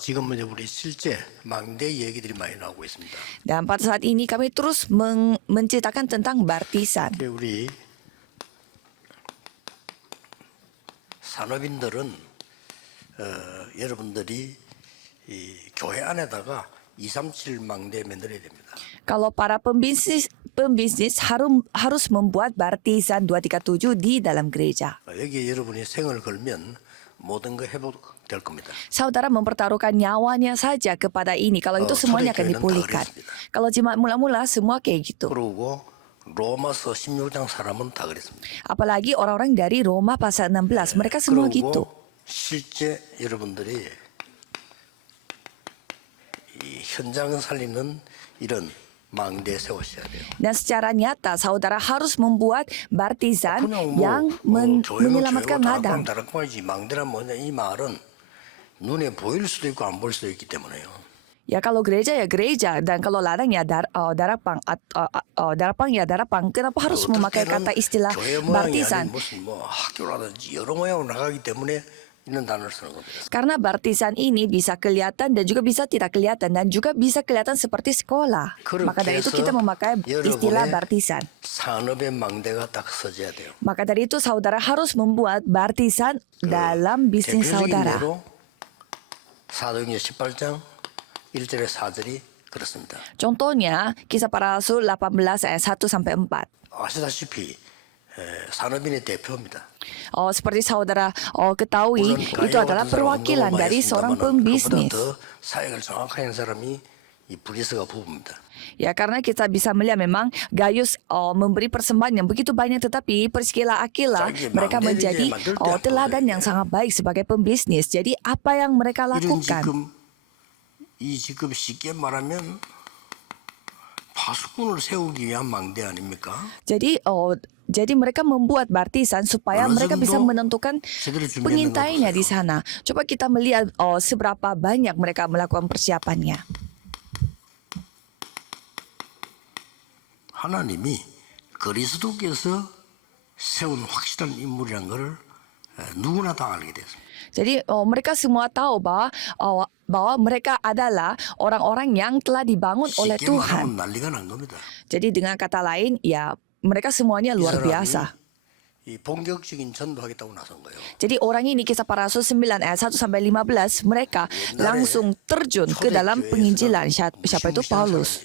지금은 이제 우리 실제 망대 얘기들이 많이 나오고 있습니다. Dan pada saat ini kami terus menceritakan tentang baptisan. 우리 산업인들은 여러분들이 이 교회 안에다가 237 망대 만들어야 됩니다. Kalau para pembisnis harus membuat baptisan 237 di dalam gereja. 여기에 여러분이 생을 걸면 모든 거 회복될 겁니다. Saudara mempertaruhkan nyawanya saja kepada ini. Kalau itu semuanya akan dipulihkan. Kalau jemaat mula-mula semua kayak gitu. 그리고 로마서 16장 사람은 다 그랬습니다. Apalagi orang-orang dari Roma pasal 16. Mereka semua gitu. 그리고 실제 여러분들이 이 현장을 살리는 이런 망대 세우셔야 돼요. Dan secara nyata saudara harus membuat baptisan yang menyelamatkan ladang. 다락방이지 망대란 뭐냐 이 말은 눈에 보일 수도 있고 안 보일 수도 있기 때문에요. Ya kalau gereja ya gereja dan kalau ladang ya darapang ya darapang. Kenapa harus memakai kata istilah 교회 모양이 baptisan? 아닌 무슨 뭐 학교라든지 여러 모양으로 나가기 때문에 이런 단어를 쓰는 겁니다. Karena baptisan ini bisa kelihatan dan juga bisa tidak kelihatan dan juga bisa kelihatan seperti sekolah. Maka dari itu kita memakai istilah baptisan. 산업의 망대가 딱 서져야 돼요. Maka dari itu saudara harus membuat baptisan dalam bisnis 대표적인 saudara. 예로 사도행전 18장 1절에 4절이 그렇습니다. Contohnya kisah para rasul 18 ayat 1 sampai 4. 아시다시피 산업인의 대표입니다. Seperti saudara ketahui, itu adalah perwakilan dari seorang pembisnis. 더 사역을 정확하게 한 사람이 이 브리스가 부부입니다. Ya, karena kita bisa melihat memang Gaius memberi persembahan yang begitu banyak, tetapi Priscilla Aquila mereka menjadi teladan yang sangat baik sebagai pembisnis. Jadi apa yang mereka lakukan? 지금 쉽게 말하면 파수꾼을 세우기 위한 망대 아닙니까? Jadi mereka membuat baptisan supaya mereka bisa menentukan pengintainya di sana. Coba kita melihat seberapa banyak mereka melakukan persiapannya. 하나님이 그리스도께서 세운 확실한 인물이란 것을 누구나 다 알게 됐습니다. Jadi mereka semua tahu bahwa mereka adalah orang-orang yang telah dibangun oleh 쉽게 Tuhan. 말하면 난리가 난 겁니다. Jadi dengan kata lain, ya mereka semuanya luar biasa. 이 본격적인 전도하겠다고 나선 거예요. Jadi orang ini kisah para rasul 9 ayat 1 sampai 15 mereka langsung terjun ke dalam penginjilan. Siapa itu? Paulus.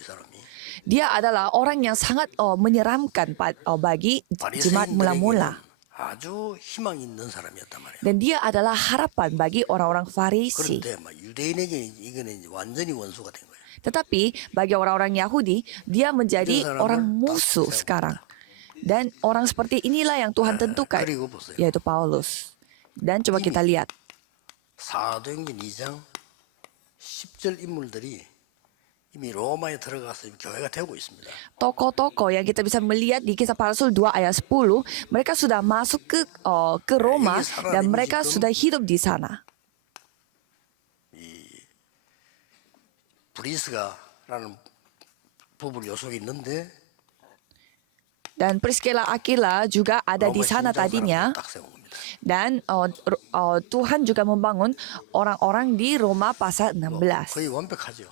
Dia adalah orang yang sangat menyeramkan bagi jemaat mula-mula. 아주 희망 있는 사람이었단 말이에요. Dan dia adalah harapan bagi orang-orang Farisi. 그런데 유대인에게 이거는 완전히 원수가 된 거예요. Tetapi bagi orang-orang Yahudi, dia menjadi orang musuh sekarang. Dan orang seperti inilah yang Tuhan tentukan, yaitu Paulus. Dan coba kita lihat. 사도행전 2장 10절 인물들이 이미 로마에 들어가서 교회가 되고 있습니다. Tokoh-tokoh yang kita bisa melihat di kisah para rasul 2 ayat 10, mereka sudah masuk ke Roma dan mereka sudah hidup di sana. 브리스가라는 부부를 요속에 있는데 Dan Priscilla Aquila juga ada di sana tadinya. Dan Tuhan juga membangun orang-orang di Roma pasal 16. 거의 완벽하죠.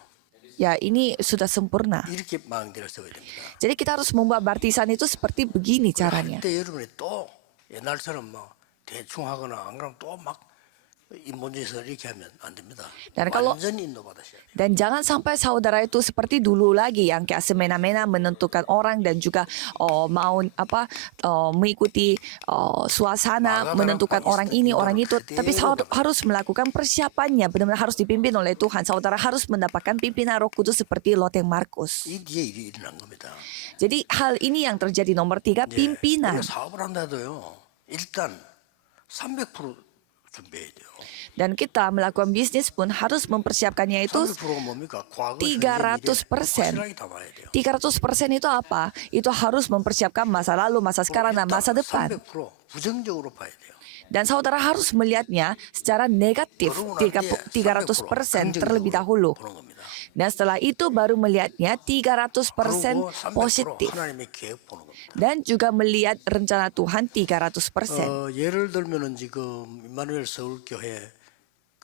Ya, ini sudah sempurna. 이렇게 망대를 세워야 됩니다. Jadi kita harus membuat baptisan itu seperti begini caranya. 그때 여러분이 또 옛날처럼 막 대충 하거나 안 그러면 또 막 인본주의에서 이렇게 하면 안 됩니다. 완전히 인도받으셔야 돼요. Dan jangan sampai saudara itu seperti dulu lagi yang kayak semena-mena menentukan orang dan juga mengikuti suasana, menentukan orang ini, orang itu. Tapi saudara harus melakukan persiapannya, benar-benar harus dipimpin oleh Tuhan. Saudara harus mendapatkan pimpinan Roh Kudus seperti Lot yang Markus. 이 뒤에 일이 일어난 겁니다. Jadi hal ini yang terjadi nomor 3, pimpinan. 우리가 사업을 한다도요. 일단 300% 준비해야 돼요. Dan kita melakukan bisnis pun harus mempersiapkannya itu 300%가 뭡니까? 과거 300%. 300% itu apa? Itu harus mempersiapkan masa lalu, masa sekarang, dan masa depan. 300% 부정적으로 봐야 돼요. Dan saudara harus melihatnya secara negatif, 300% terlebih dahulu. Dan setelah itu baru melihatnya 300% positif. Dan juga melihat rencana Tuhan 300%. 예를 들면은 지금 임마누엘 서울교회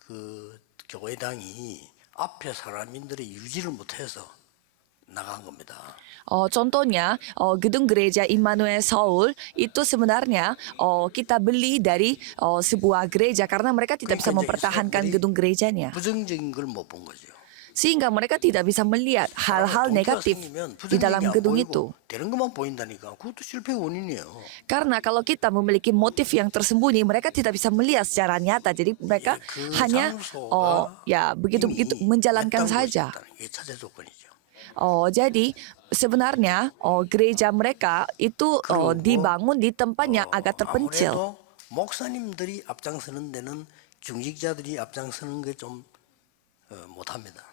그 교회당이 앞에 사람인들이 유지를 못해서 나간 겁니다. Contohnya, gedung gereja Immanuel Seoul itu sebenarnya kita beli dari sebuah gereja karena mereka tidak bisa mempertahankan gedung gerejanya. 부정적인 걸 못 본 거죠. Sehingga mereka tidak bisa melihat hal-hal negatif di dalam gedung itu. 되는 것만 보인다니까 그것도 실패 원인이에요. Karena kalau kita memiliki motif yang tersembunyi, mereka tidak bisa melihat secara nyata. Jadi mereka hanya begitu-begitu menjalankan saja. 이게 차제 조건이죠. Jadi sebenarnya gereja mereka itu dibangun di tempat yang agak terpencil. 아무래도 목사님들이 앞장서는 데는 중직자들이 앞장서는 게 좀 못합니다.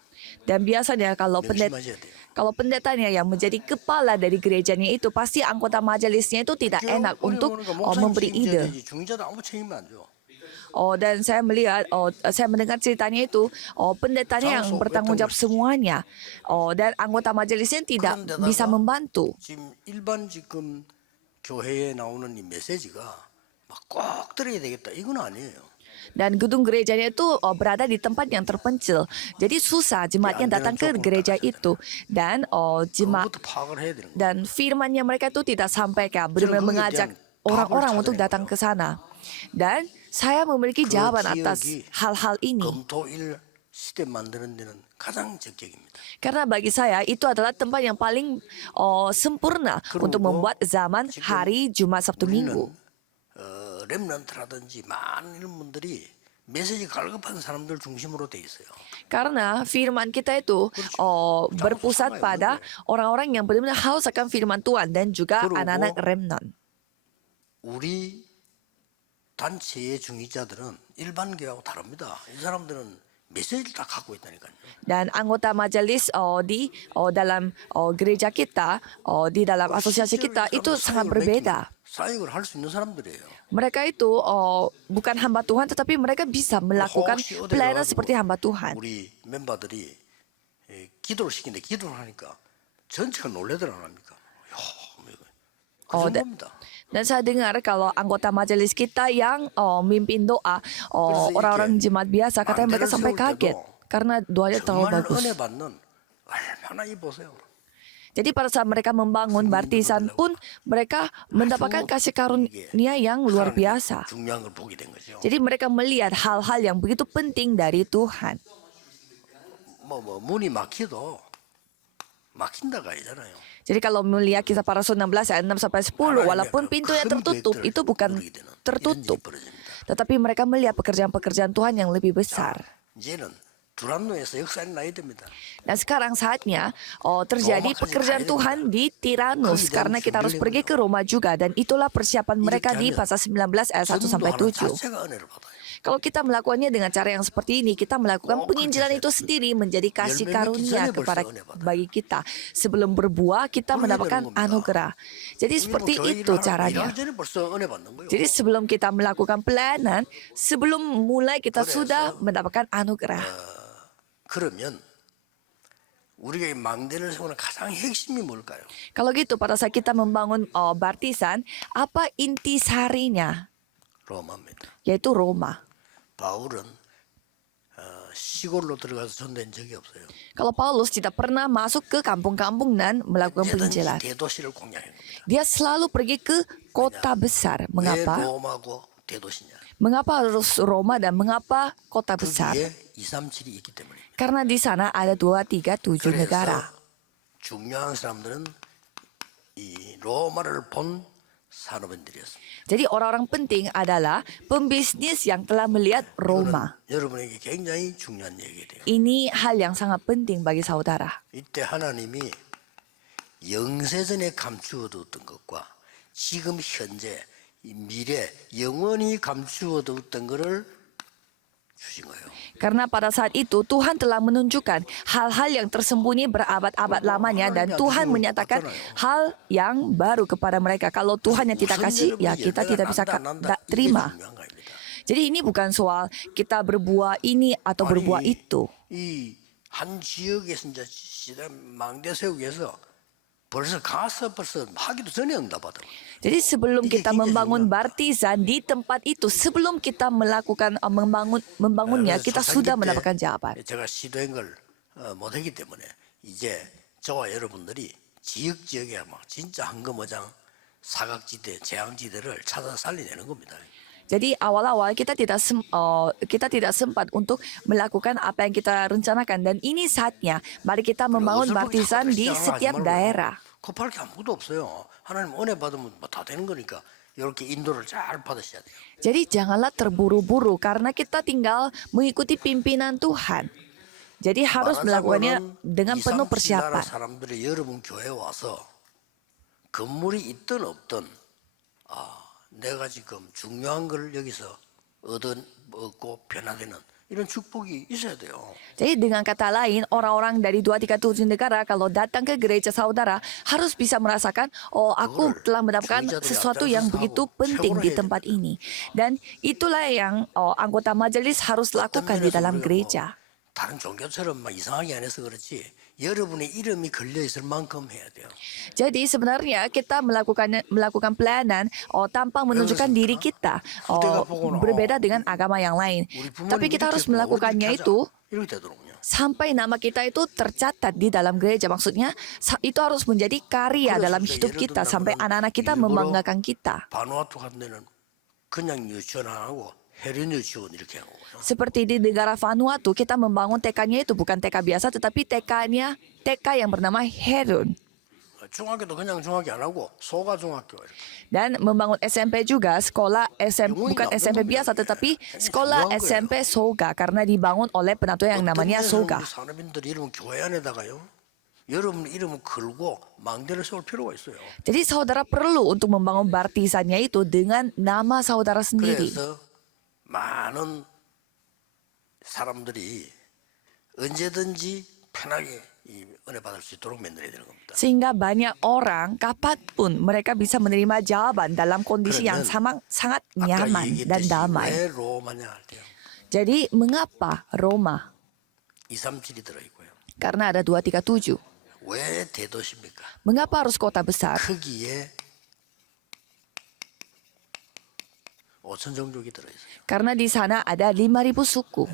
Dan biasanya 명심하셔야 돼요. kalau pendetanya yang menjadi kepala dari gerejanya itu pasti anggota majelisnya itu tidak enak untuk memberi ide. 중직자도 아무 책임을 안 줘. Dan saya melihat, saya mendengar ceritanya itu, pendetanya yang bertanggung jawab semuanya, dan anggota majelisnya tidak bisa membantu. 지금 일반 지금 교회에 나오는 이 메시지가 막 꼭 들어야 되겠다 이건 아니에요. Dan gedung gerejanya itu berada di tempat yang terpencil, jadi susah jemaatnya datang ke gereja itu. Dan jemaat 그것부터 파악을 해야 되는 거예요. dan firmannya mereka itu tidak sampai benar-benar mengajak orang-orang untuk datang ke sana. Dan saya memiliki jawaban atas hal-hal ini. 검토일 시대 만드는 데는 가장 적격입니다. Karena bagi saya itu adalah tempat yang paling sempurna untuk membuat zaman hari Jumat Sabtu Minggu. 렘넌트라든지 많은 분들이 메시지 갈급한 사람들 중심으로 돼 있어요. Karena firman kita itu berpusat pada orang-orang yang benar-benar haus akan firman Tuhan dan juga anak-anak remnant. 우리 단체의 중직자들은 일반 교회하고 다릅니다. 이 사람들은 메시지를 딱 갖고 있다니까요. Dan anggota majelis di dalam gereja kita, di dalam asosiasi kita itu sangat berbeda. 사역을 할 수 있는 사람들이에요. Mereka itu bukan hamba Tuhan, tetapi mereka bisa melakukan pelayanan seperti hamba Tuhan. 우리 멤버들이 기도를 시키는데 기도를 하니까 전체가 놀래들 안 합니까? 야, 그 정도입니다. Dan saya dengar kalau anggota majelis kita yang mimpin doa, orang-orang jemaat biasa, katanya mereka sampai kaget karena doanya terlalu 정말 bagus. 은혜 받는 얼마나 이 보세요. Jadi pada saat mereka membangun baptisan pun mereka mendapatkan kasih karunia yang luar biasa. 중요한 걸 보게 된 거죠. Jadi mereka melihat hal-hal yang begitu penting dari Tuhan. 문이 막혀도 막힌다가 아니잖아요. Jadi kalau melihat kisah para rasul 16 ayat 6 sampai 10, walaupun pintunya tertutup, itu bukan tertutup. Tetapi mereka melihat pekerjaan-pekerjaan Tuhan yang lebih besar. 이제는 두란노에서 역사를 나야 됩니다. Dan sekarang saatnya terjadi pekerjaan Tuhan di Tiranus karena kita harus pergi ke Roma juga, dan itulah persiapan mereka di pasal 19 ayat 1 sampai 7. 자체가 은혜를 받아요. Kalau kita melakukannya dengan cara yang seperti ini, kita melakukan penginjilan itu sendiri menjadi kasih karunia kepada bagi kita. Sebelum berbuah, kita mendapatkan anugerah. Jadi seperti itu caranya. Jadi sebelum kita melakukan pelayanan, sebelum mulai kita sudah mendapatkan anugerah. 그러면 우리가 이 망대를 세우는 가장 핵심이 뭘까요? Kalau gitu, pada saat kita membangun baptisan, apa intisarinya? 로마입니다. Yaitu Roma. 바울은 시골로 들어가서 전도한 적이 없어요. Kalau Paulus tidak pernah masuk ke kampung-kampung dan melakukan penginjilan. 대도시를 공략한 겁니다. Dia selalu pergi ke kota besar. 왜 Mengapa? 로마고 대도시냐? Mengapa harus Roma dan mengapa kota besar? 거기에 237이 있기 때문에. Karena di sana ada 2, 3, 7 negara. 중요한 사람들은 이 로마를 본 산업인들이었습니다. Jadi orang-orang penting adalah pembisnis yang telah melihat Roma. 여러분에게 굉장히 중요한 얘기예요. Ini hal yang sangat penting bagi saudara. 이때 하나님이 영세전에 감추어두었던 것과 지금 현재 이 미래 영원히 감추어두었던 것을 주신 거예요. Karena pada saat itu Tuhan telah menunjukkan hal-hal yang tersembunyi berabad-abad lamanya, dan Tuhan menyatakan hal yang baru kepada mereka. Kalau Tuhan yang tidak kasih, ya kita tidak bisa terima. Jadi ini bukan soal kita berbuah ini atau berbuah itu. 이 한 지역에서 이제 시대 망대 세우기 위해서 벌써 하기도 전에 응답하더라고요. Jadi sebelum Ini kita 굉장히 membangun 중요합니다. baptisan di tempat itu, sebelum kita melakukan membangunnya, 그래서 kita 초창기 sudah 때 mendapatkan jawaban. 제가 시도한 걸 못했기 때문에 이제 저와 여러분들이 지역에 막 진짜 황금어장, 사각지대, 재앙지대를 찾아 살려내는 겁니다. Jadi awal-awal kita tidak sempat untuk melakukan apa yang kita rencanakan, dan ini saatnya mari kita membangun baptisan di setiap daerah. 급할 게 아무것도 없어요. 하나님 은혜 받으면 다 되는 거니까 이렇게 인도를 잘 받으셔야 돼요. Jadi janganlah terburu-buru karena kita tinggal mengikuti pimpinan Tuhan. Jadi harus melakukannya dengan penuh persiapan. 사람들이 여러분 교회에 와서 건물이 있든 없든 내가 지금 중요한 걸 여기서 얻고 변화되는 이런 축복이 있어야 돼요. Jadi dengan kata lain, orang-orang dari 237 negara kalau datang ke gereja saudara harus bisa merasakan, oh aku telah mendapatkan sesuatu yang begitu penting di tempat ini. Dan itulah yang anggota majelis harus lakukan di dalam gereja. 다른 종교처럼 막 이상하게 안 해서 그렇지 여러분의 이름이 걸려 있을 만큼 해야 돼요. Jadi sebenarnya kita melakukan pelayanan tanpa menunjukkan diri kita berbeda dengan agama yang lain. Tapi kita harus melakukannya itu 이렇게 되더라고요. sampai nama kita itu tercatat di dalam gereja. Maksudnya itu harus menjadi karya dalam hidup kita sampai anak-anak kita membanggakan kita. 바누아투 같은 데는 그냥 유치원 안 하고 해련 유치원 이렇게 하고. Seperti di negara Vanuatu, kita membangun TK-nya itu bukan TK biasa, tetapi TK-nya TK yang bernama Herun. 중학교도 그냥 중학교 안 하고 소가 중학교 이렇게. Dan membangun SMP juga, sekolah bukan SMP biasa, tetapi sekolah SMP Soga, karena dibangun oleh penatua yang namanya Soga. 사람들이 이름 교회 안에다가요. 여러분 이름을 걸고 망대를 세울 필요가 있어요. Jadi saudara perlu untuk membangun baptisannya itu dengan nama saudara sendiri. 그래서 많은 사람들이 언제든지 편하게 이 은혜 받을 수 있도록 만들어야 되는 겁니다. Sehingga banyak orang kapanpun mereka bisa menerima jawaban dalam kondisi yang sangat nyaman dan damai. 왜 로마냐 할 때요. Jadi mengapa Roma? 237이 들어있고요. Karena ada 237. 왜 대도시입니까? Mengapa harus kota besar? 크기에 5천 종족이 들어있어요. Karena di sana ada 5.000 suku.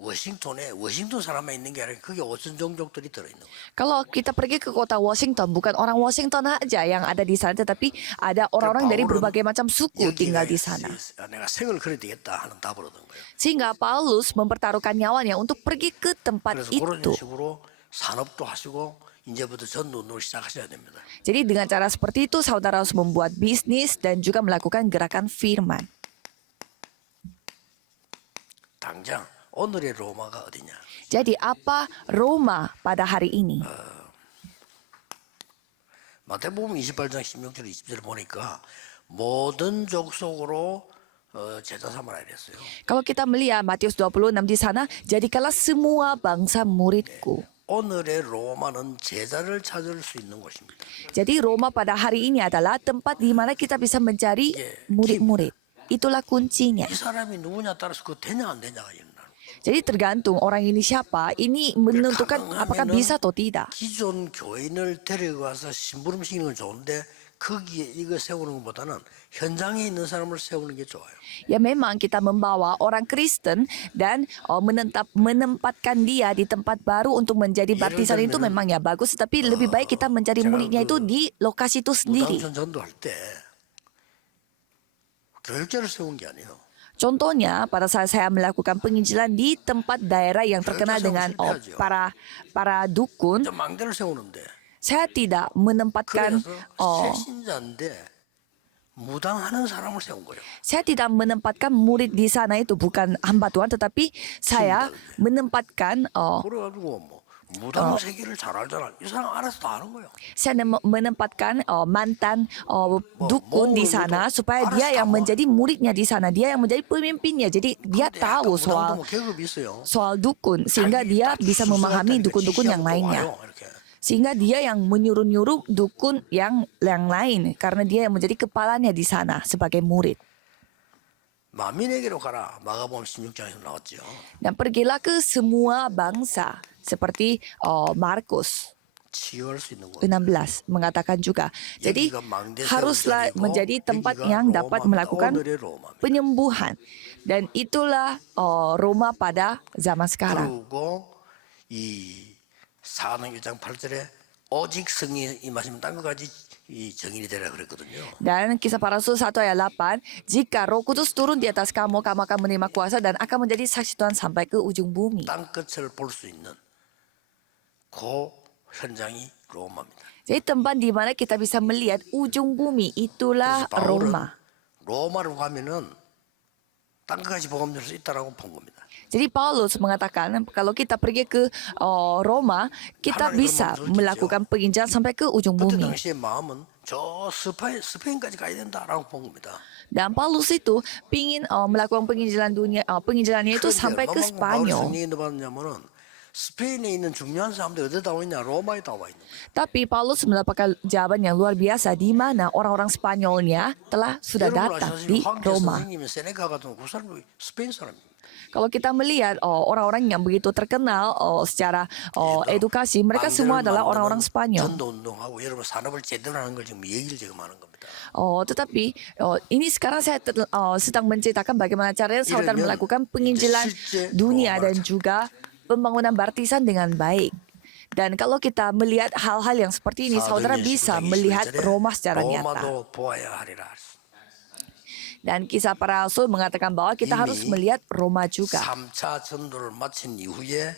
워싱ton 사람만 있는 게 아니라 그게 5천 종족들이 들어있는 거예요. Kalau kita pergi ke kota Washington, bukan orang Washington aja yang ada di sana, tetapi ada orang-orang dari berbagai macam suku tinggal di sana. 내가 생을 걸어야 되겠다 하는 답을 얻은 거예요. Sehingga Paulus mempertaruhkan nyawanya untuk pergi ke tempat 그래서 그런 itu. 식으로 산업도 하시고 이제부터 전도를 시작하셔야 됩니다. Jadi dengan cara seperti itu, saudara harus membuat bisnis dan juga melakukan gerakan firman. 당장 오늘의 로마가 어디냐? Jadi apa Roma pada hari ini? 마태복음 28장 16절 20절 보니까 모든 족속으로 제자 삼으라 이랬어요. Kalau kita melihat Matius 26 di sana, jadikanlah semua bangsa muridku. 오늘의 로마는 제자를 찾을 수 있는 곳입니다. Jadi Roma pada hari ini adalah tempat di mana kita bisa mencari murid-murid. Itulah kuncinya. 이 사람이 누구냐 따라서 그거 되냐 안 되냐가 일어나는 거예요. Jadi tergantung orang ini siapa, ini menentukan apakah bisa atau tidak. 기존 교인을 데려가서 심부름 시키는 건 좋은데 거기에 이거 세우는 것보다는 현장에 있는 사람을 세우는 게 좋아요. Ya memang kita membawa orang Kristen dan menempatkan dia di tempat baru untuk menjadi baptisan itu memang ya bagus, tetapi lebih baik kita mencari muridnya itu di lokasi itu sendiri. 무당선 전도할 때 교육자를 세운 게 아니에요. Contohnya pada saat saya melakukan penginjilan di tempat daerah yang terkenal dengan para dukun, 저 망대를 세우는데 saya tidak menempatkan 그래서 새신자인데 무당하는 사람을 세운 거예요. saya tidak menempatkan murid di sana itu bukan hamba Tuhan, tetapi saya menempatkan 그래가지고 뭐 무당 세계를 잘 알잖아. 이 사람 알아서 다 아는 거예요. saya menempatkan mantan dukun di sana supaya dia yang menjadi muridnya di sana, dia yang menjadi pemimpinnya. Jadi dia tahu soal dukun sehingga dia bisa memahami dukun-dukun yang lainnya. Sehingga dia yang menyuruh-nyuruh dukun yang lain karena dia yang menjadi kepalanya di sana sebagai murid. 만민에게로 가라. 마가복음 16장에서 나왔죠. Dan pergilah ke semua bangsa seperti Markus. 치유할 수 있는 곳. 16 mengatakan juga. Jadi 여기가 망대 haruslah 세울 자리고 menjadi tempat 여기가 yang dapat 로마입니다. melakukan 오늘의 로마입니다. penyembuhan. Dan itulah Roma pada zaman sekarang. 그리고 이 사도행 1장 8절에 오직 성령이 임하시면 딴 것까지 이 정인이 되라 그랬거든요. Dan kisah para rasul 1 ayat 8, jika Roh Kudus turun di atas kamu akan menerima kuasa dan akan menjadi saksi Tuhan sampai ke ujung bumi. 땅끝을 볼 수 있는 그 현장이 로마입니다. Jadi tempat di mana kita bisa melihat ujung bumi itulah 그래서 바울은 Roma. 로마로 가면은 땅끝까지 복음될 수 있다라고 본 겁니다. Jadi Paulus mengatakan kalau kita pergi ke Roma, kita bisa melakukan penginjilan sampai ke ujung 그때 bumi. 당시의 마음은 저 스페인까지 가야 된다라고 본 겁니다. Dan Paulus itu ingin melakukan penginjilan dunia, penginjilannya itu sampai ke 바울이 Spanyol. 성령이 받았냐면은 스페인에 있는 중요한 사람들이 어디다 와 있냐? 로마에 다 와 있는 거예요. Tapi Paulus mendapatkan jawaban yang luar biasa di mana orang-orang Spanyolnya sudah 여러분 datang 아시다시피 di 황제 Roma. 선생님이 세네카 같은 그 사람이 스페인 사람입니다. Kalau kita melihat orang-orang yang begitu terkenal secara edukasi, mereka semua adalah orang-orang Spanyol. 전도 운동하고 여러분 산업을 제대로 하는 걸 지금 얘기를 지금 하는 겁니다. Tetapi ini sekarang saya sedang menceritakan bagaimana caranya saudara 이러면 melakukan penginjilan 실제 dunia 로마를 dan juga pembangunan baptisan dengan baik. Dan kalau kita melihat hal-hal yang seperti ini, saudara 사도행전 bisa 19장 melihat 21절에 Roma secara nyata. 로마도 보아야 하리라. Dan kisah para rasul mengatakan bahwa kita 이미 harus melihat Roma juga. 3차 전도를 ma친 이후에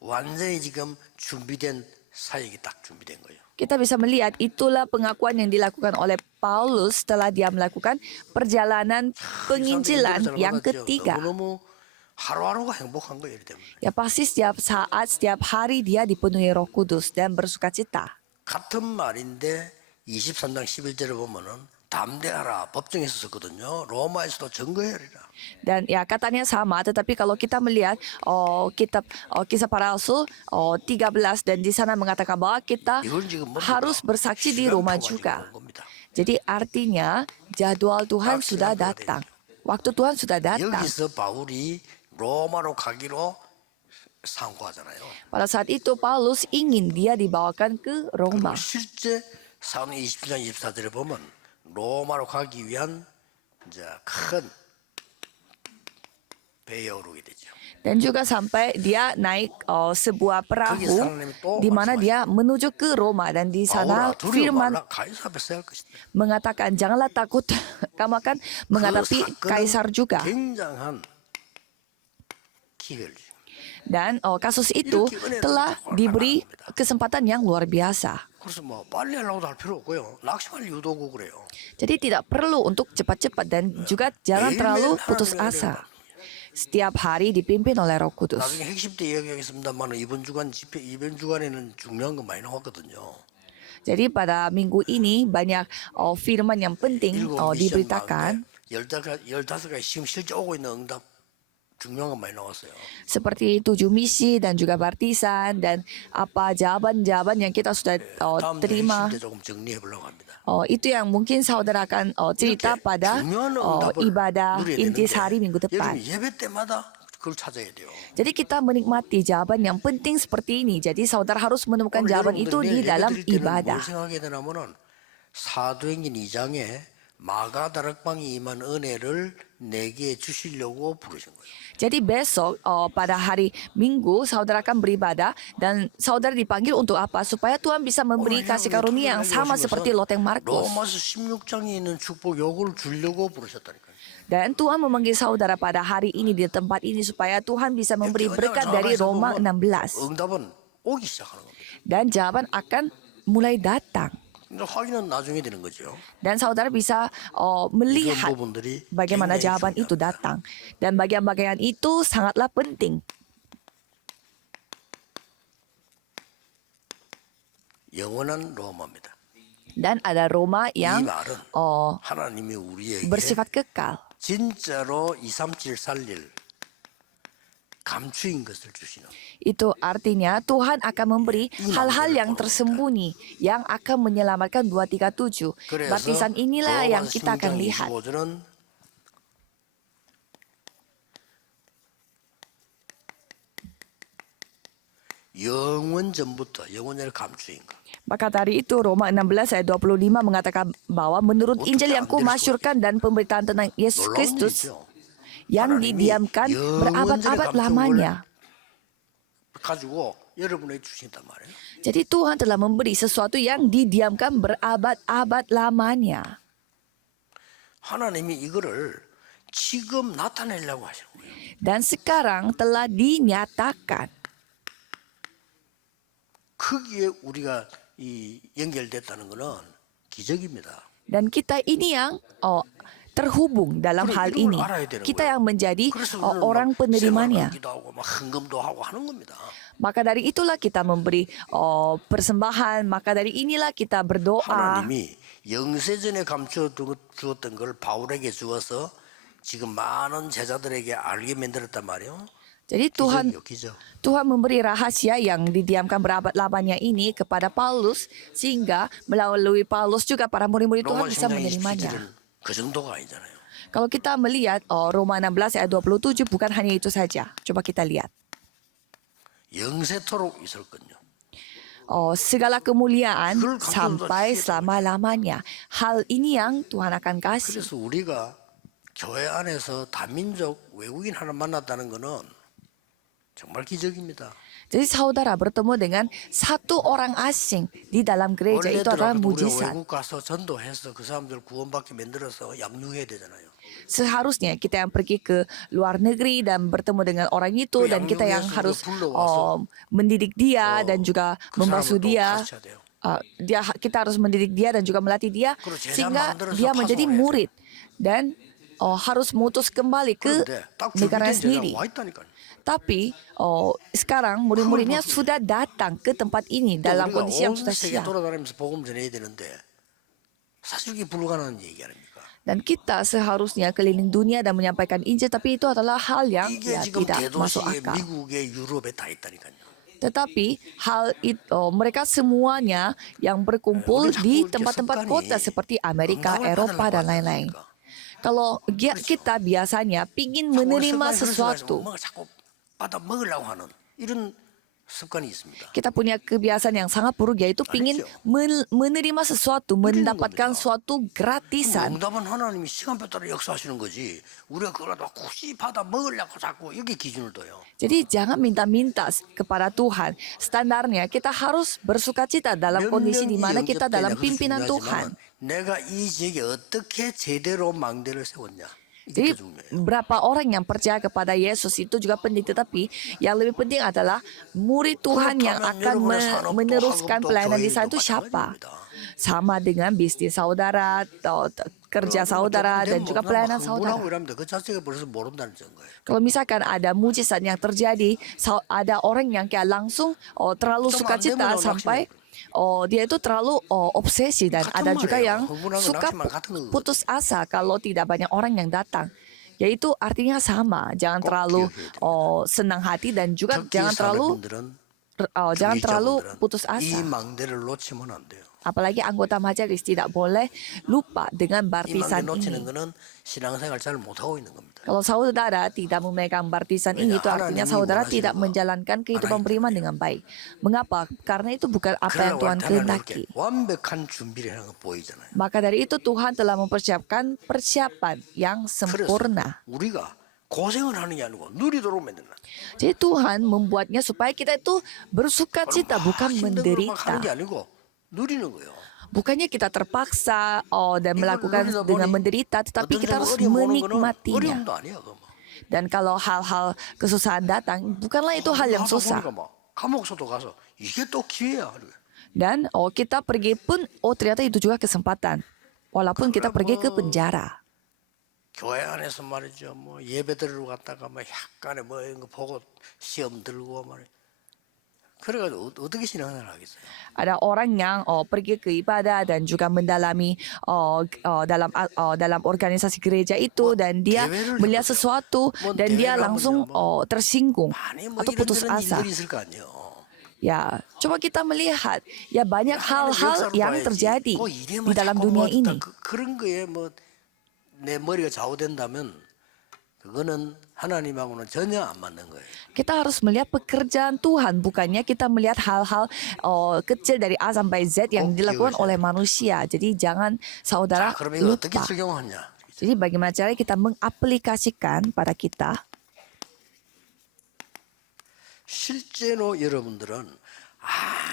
완전히 지금 준비된 사역이 딱 준비된 거예요. Kita bisa melihat itulah pengakuan yang dilakukan oleh Paulus setelah dia melakukan perjalanan penginjilan yang ketiga. 너무너무 하루하루가 행복한 거예요. 때문에. Ya pasti setiap saat, setiap hari dia dipenuhi Roh Kudus dan bersukacita. 같은 말인데 23장 11절에 보면은 담대하라 법정에서 썼거든요. 로마에서도 증거해야리라. Dan ya katanya sama, tetapi kalau kita melihat kitab kisah para rasul 13 dan di sana mengatakan bahwa kita 이건 지금 뭡니까? harus bersaksi di Roma 시간 juga. 통화지고 온 겁니다. Jadi artinya jadwal Tuhan 딱 sudah 시간 통화돼야 datang. Waktu Tuhan sudah datang. 여기서 바울이 로마로 가기로 상고하잖아요. Pada saat itu Paulus ingin dia dibawakan ke Roma. 그리고 실제 사도행 27장 24절에 보면 로마로 가기 위한 이제 큰 배에 오르게 되죠. Dan juga sampai dia naik sebuah perahu di mana dia menuju ke Roma dan di sana 바울아 두려워 firman 말라 가이사 앞에 서야 할 것이다. mengatakan janganlah takut, kamu akan menghadapi kaisar juga. 굉장한 기회를 주죠. Dan kasus itu telah diberi kesempatan yang luar biasa. 그래서 뭐 빨리 하려고도 할 필요 없고요. 낙심할 이유도 없고 그래요. Jadi tidak perlu untuk cepat-cepat dan juga jangan terlalu putus asa. Setiap hari dipimpin oleh Roh Kudus. 나중에 핵심 때 이야기하겠습니다만 이번 주간 집회 이번 주간에는 중요한 거 많이 나왔거든요. Jadi pada minggu ini banyak firman yang penting 일곱 미션 diberitakan. 가운데 15가지 지금 실제 오고 있는 응답 중요한 거 많이 나왔어요. Seperti 7 misi dan juga baptisan dan apa jawaban-jawaban yang kita sudah 다음 terima. 핵심 때 조금 정리해 보려고 합니다. Itu yang mungkin saudara akan cerita 이렇게 pada 중요한 응답을 ibadah 누려야 intisari minggu 되는데 depan. 여러분 예배 때마다 그걸 찾아야 돼요. Jadi kita menikmati jawaban yang penting seperti ini. Jadi saudara harus menemukan 오늘 jawaban itu 여러분들 di 내일 dalam 예배 드릴 때는 ibadah. 뭘 생각하게 되냐면은 사도행전 2장에 마가다락방이 임한 은혜를 내게 주시려고 부르신 거예요. Jadi besok pada hari Minggu saudara akan beribadah dan saudara dipanggil untuk apa? Supaya Tuhan bisa memberi kasih karunia yang sama seperti loteng Markus. 로마서 16장에 있는 축복 요걸 주려고 부르셨다니까요. Dan Tuhan memanggil saudara pada hari ini di tempat ini supaya Tuhan bisa memberi berkat dari Roma 16. 응답은 오기 시작하는 겁니다. Dan jawaban akan mulai datang. 근데 확인은 나중에 되는 거죠. Dan saudara bisa melihat 이런 부분들이 bagaimana 굉장히 jawaban itu 중요합니다. datang. Dan bagian-bagian itu sangatlah penting. 영원한 로마입니다. Dan ada Roma 이 yang 말은 하나님이 우리에게 bersifat kekal. 진짜로 237 살릴 감추인 것을 주시는 Itu artinya Tuhan akan memberi hal-hal yang tersembunyi yang akan menyelamatkan 237. 그래서 Baptisan inilah yang 로마서 kita akan 16장 lihat. 25절은 영원 전부터 영원을 감추인 것. Maka dari itu Roma 16 ayat 25 mengatakan bahwa menurut Injil yang kumasyurkan dan pemberitaan tentang Yesus 놀라운 Kristus 일이죠. yang 하나님이 didiamkan berabad-abad 영원전에 lamanya. 가지고 여러분에게 주신단 말이에요. Jadi Tuhan telah memberi sesuatu yang didiamkan berabad-abad lamanya. 하나님이 이거를 지금 나타내려고 하시는 거예요. Dan sekarang telah dinyatakan. 거기에 우리가 이 연결됐다는 것은 기적입니다. Dan kita ini yang terhubung dalam 그래, hal 이걸 ini. 알아야 되는 Kita 거야. yang menjadi 그래서 우리는 orang 막 penerimanya. 생활기도 하고 막 헌금도 하고 하는 겁니다. Maka dari itulah kita memberi persembahan. Maka dari inilah kita berdoa. 하나님이 영세전에 감춰 주었던 걸 바울에게 주어서 지금 많은 제자들에게 알게 만들었단 말이에요. Jadi 기적이요, 기적. Tuhan memberi rahasia yang didiamkan berabad lamanya ini kepada Paulus sehingga melalui Paulus juga para murid-murid Tuhan 로마 bisa 16장 menerimanya. 27절은 그 정도가 아니잖아요. Kalau kita melihat Roma 16 ayat 27 bukan hanya itu saja. Coba kita lihat. 영세토록 있을 건요. Segala kemuliaan 그걸 감춰서 sampai 시키겠다고 selama-lamanya. Hal ini yang Tuhan akan kasih. 그래서 우리가 교회 안에서 다민족 외국인 하나 만났다는 것은 정말 기적입니다. Jadi saudara bertemu dengan satu orang asing di dalam gereja itu adalah 원래대로 우리가 mujizat. 외국 가서 전도해서 그 사람들 구원받게 만들어서 양육해야 되잖아요. Seharusnya kita yang pergi ke luar negeri dan bertemu dengan orang itu dan kita yang harus mendidik dia dan juga membasuh dia. Kita harus mendidik dia dan juga melatih dia sehingga dia menjadi murid dan harus mutus kembali ke 그런데 딱 negara 준비된 sendiri. 제자가 와 있다니까요. Tapi sekarang murid-muridnya sudah datang ke tempat ini dalam 우리가 kondisi yang 온 sudah 세계 siap. 돌아다니면서 복음 전해야 되는데 사실 이게 불가능한 얘기 아닙니까? Dan kita seharusnya keliling dunia dan menyampaikan Injil, tapi itu adalah hal yang 이게 지금 tidak masuk 대도시에 akal. 미국에 유럽에 다 있다니까요. Tetapi hal itu mereka semuanya yang berkumpul di tempat-tempat kota seperti Amerika, Eropa dan lain-lain. Kalau kita biasanya ingin menerima sesuatu, 뭔가 자꾸 받아 먹으려고 하는 이런 습관이 있습니다. kita punya kebiasaan yang sangat buruk yaitu ingin menerima sesuatu, mendapatkan suatu gratisan. 응답은 하나님이 시간표 따라 역사하시는 거지. 우리가 그걸 굳이 받아 먹으려고 자꾸 여기 기준을 둬요. Jadi jangan minta-minta kepada Tuhan. Standarnya kita harus bersukacita dalam kondisi di mana kita dalam pimpinan Tuhan. 내가 이 지역에 어떻게 제대로 망대를 세웠냐. Jadi berapa orang yang percaya kepada Yesus itu juga penting, tetapi yang lebih penting adalah murid Tuhan yang akan meneruskan pelayanan di sana itu siapa? Sama dengan bisnis saudara, atau kerja saudara dan juga pelayanan saudara. 그 자체가 벌써 모른다는 거예요. Kalau misalkan ada mujizat yang terjadi, ada orang yang kayak langsung terlalu sukacita sampai dia itu terlalu obsesi dan ada juga yang suka putus asa kalau tidak banyak orang yang datang. Yaitu artinya sama, jangan terlalu senang hati dan juga jangan terlalu putus 이 asa. 망대를 놓치면 안 돼요. Apalagi anggota majelis tidak boleh lupa dengan 이 망대 baptisan 놓치는 ini. 거는 신앙생활 잘 못하고 있는 겁니다. Kalau saudara tidak memegang baptisan ini, itu artinya saudara tidak menjalankan kehidupan beriman dengan baik. Mengapa? Karena itu bukan apa yang Tuhan kehendaki. 완벽한 준비를 하는 거 보이잖아요. Maka dari itu Tuhan telah mempersiapkan persiapan yang sempurna. 우리가 고생을 하는 게 아니고 누리도록 만든다. Jadi Tuhan membuatnya supaya kita itu bersukacita, bukan 힘든 걸 막 menderita. 하는 게 아니고 누리는 거예요. Bukannya kita terpaksa dan melakukan dengan menderita, tetapi kita harus menikmatinya. 어려움도 아니야, 그거. Dan kalau hal-hal kesusahan datang, bukanlah itu hal yang susah. 감옥소도 가서 이게 또 기회야. Dan kita pergi pun, ternyata itu juga kesempatan. Walaupun kita pergi ke penjara. 교회 안에서 말이죠. 뭐 예배드리러 갔다가 뭐 약간의 뭐 이런 거 보고 시험 들고 말이야. 그래가지고 어떻게 신앙을 하겠어요? Ada orang yang pergi ke ibadah dan juga mendalami dalam organisasi gereja itu dan dia melihat sesuatu dan dia langsung tersinggung 많이 뭐 atau putus 이런저런 asa. 일들이 있을 거 아니에요. Ya, coba kita melihat ya banyak hal-hal yang terjadi di dalam dunia ini. 그런 거에 뭐 내 머리가 좌우된다면 그거는 하나님하고는 전혀 안 맞는 거예요. Kita harus melihat pekerjaan Tuhan, bukannya kita melihat hal-hal kecil dari A sampai Z yang dilakukan oleh manusia. Jadi jangan saudara 자, 그럼 이거 어떻게 lupa. 적용하냐? Jadi bagaimana caranya kita mengaplikasikan pada kita? 실제로 여러분들은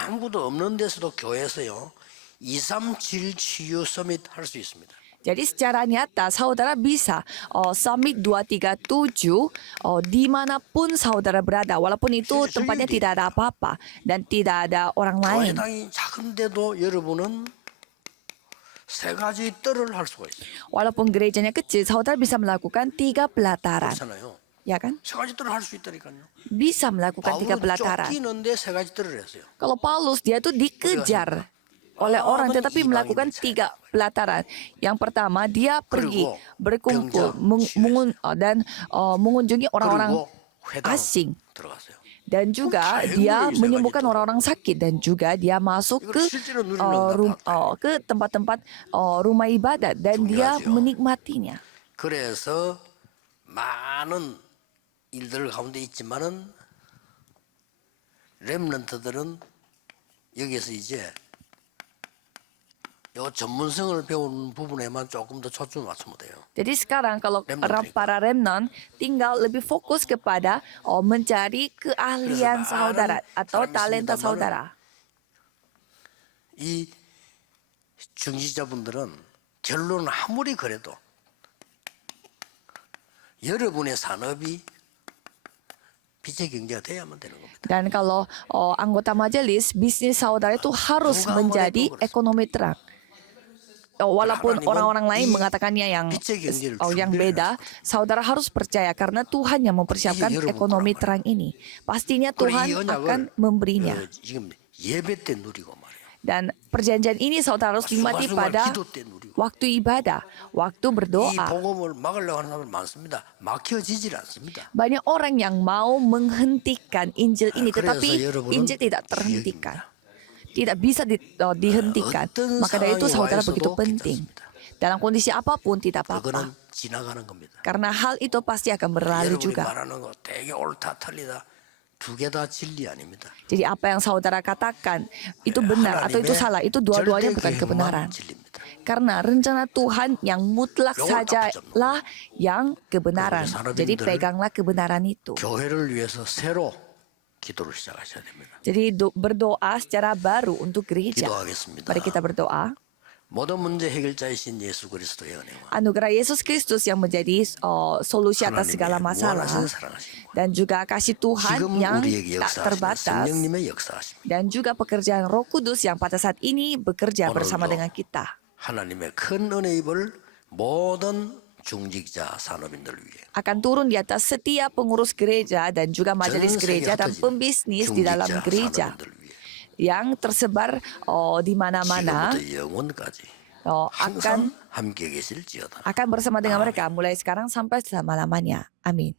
아무도 없는 데서도 교회에서요 237 치유 서밋 할 수 있습니다. Jadi secara nyata saudara bisa Summit 237 dimanapun saudara berada, walaupun itu tempatnya tidak ada apa-apa dan tidak ada orang lain. 교회당이 작은데도 여러분은 세 가지 뜰을 할 수가 있어요. Walaupun gerejanya kecil, saudara bisa melakukan 3 pelataran, 그렇잖아요. ya kan? 세 가지 뜰을 할 수 있다니까요. Bisa melakukan 3 바울은 pelataran. 쫓기는데 세 가지 뜰을 했어요. Kalau Paulus dia tuh dikejar oleh orang tetapi melakukan 3 pelataran. Yang pertama dia pergi berkumpul dan mengunjungi orang-orang 그리고 회당 asing. 들어갔어요. Dan juga dia menyembuhkan orang-orang sakit dan juga dia masuk ke ke tempat-tempat rumah ibadat dan dia menikmatinya. 그래서 많은 일들 가운데 있지만은 렘넌트들은 여기서 이제 요 전문성을 배우는 부분에만 조금 더 초점을 맞추면 돼요. Jadi sekarang kalau para remnant tinggal lebih fokus kepada mencari keahlian saudara atau talenta saudara. 이 중지자분들은 결론은 아무리 그래도 여러분의 산업이 빛의 경제가 돼야만 되는 겁니다. Dan kalau anggota majelis, bisnis saudara itu harus menjadi ekonomi terang. Walaupun orang-orang lain mengatakannya yang beda, saudara harus percaya karena Tuhan yang mempersiapkan ekonomi terang ini. Pastinya Tuhan akan memberinya. 지금 예배 때 누리고 말이에요. Dan perjanjian ini saudara harus nikmati pada waktu ibadah, waktu 이 berdoa. 복음을 막으려고 하는 사람들 많습니다. 막혀지질 않습니다. Banyak orang yang mau menghentikan Injil ini, tetapi Injil tidak terhentikan. Tidak bisa dihentikan. Maka dari itu saudara begitu penting. Dalam kondisi apapun tidak apa-apa. 그거는 지나가는 겁니다. Karena hal itu pasti akan berlalu 여러분이 juga. 말하는 거 되게 옳다 틀리다 두 개 다 진리 아닙니다. Jadi apa yang saudara katakan itu benar atau itu salah, itu dua-duanya bukan kebenaran. 진리입니다. Karena rencana Tuhan yang mutlak sajalah yang kebenaran. Jadi peganglah kebenaran itu. 교회를 위해서 새로 기도를 시작하셔야 됩니다. Jadi berdoa secara baru untuk gereja. 기도하겠습니다. Mari kita berdoa. 모든 문제 해결자이신 예수 그리스도의 은혜와 Anugerah Yesus Kristus yang menjadi solusi atas segala 하나님의 masalah. 무한하신 사랑하심과 Dan juga kasih Tuhan 지금 yang 우리에게 tak 역사하시는 terbatas. 성령님의 역사하심 Dan juga pekerjaan Roh Kudus yang pada saat ini bekerja 오늘도 bersama dengan kita. 하나님의 큰 은혜 입을 모든 중직자 산업인들 위해 Akan turun di atas setiap pengurus gereja dan juga majelis 전 세계 gereja dan 흩어진 pembisnis di dalam 중직자 gereja 산업인들 위해 yang tersebar di mana-mana 지금부터 영원까지 akan 항상 함께 계실지어다. bersama dengan mereka mulai sekarang sampai selama-lamanya. Amin.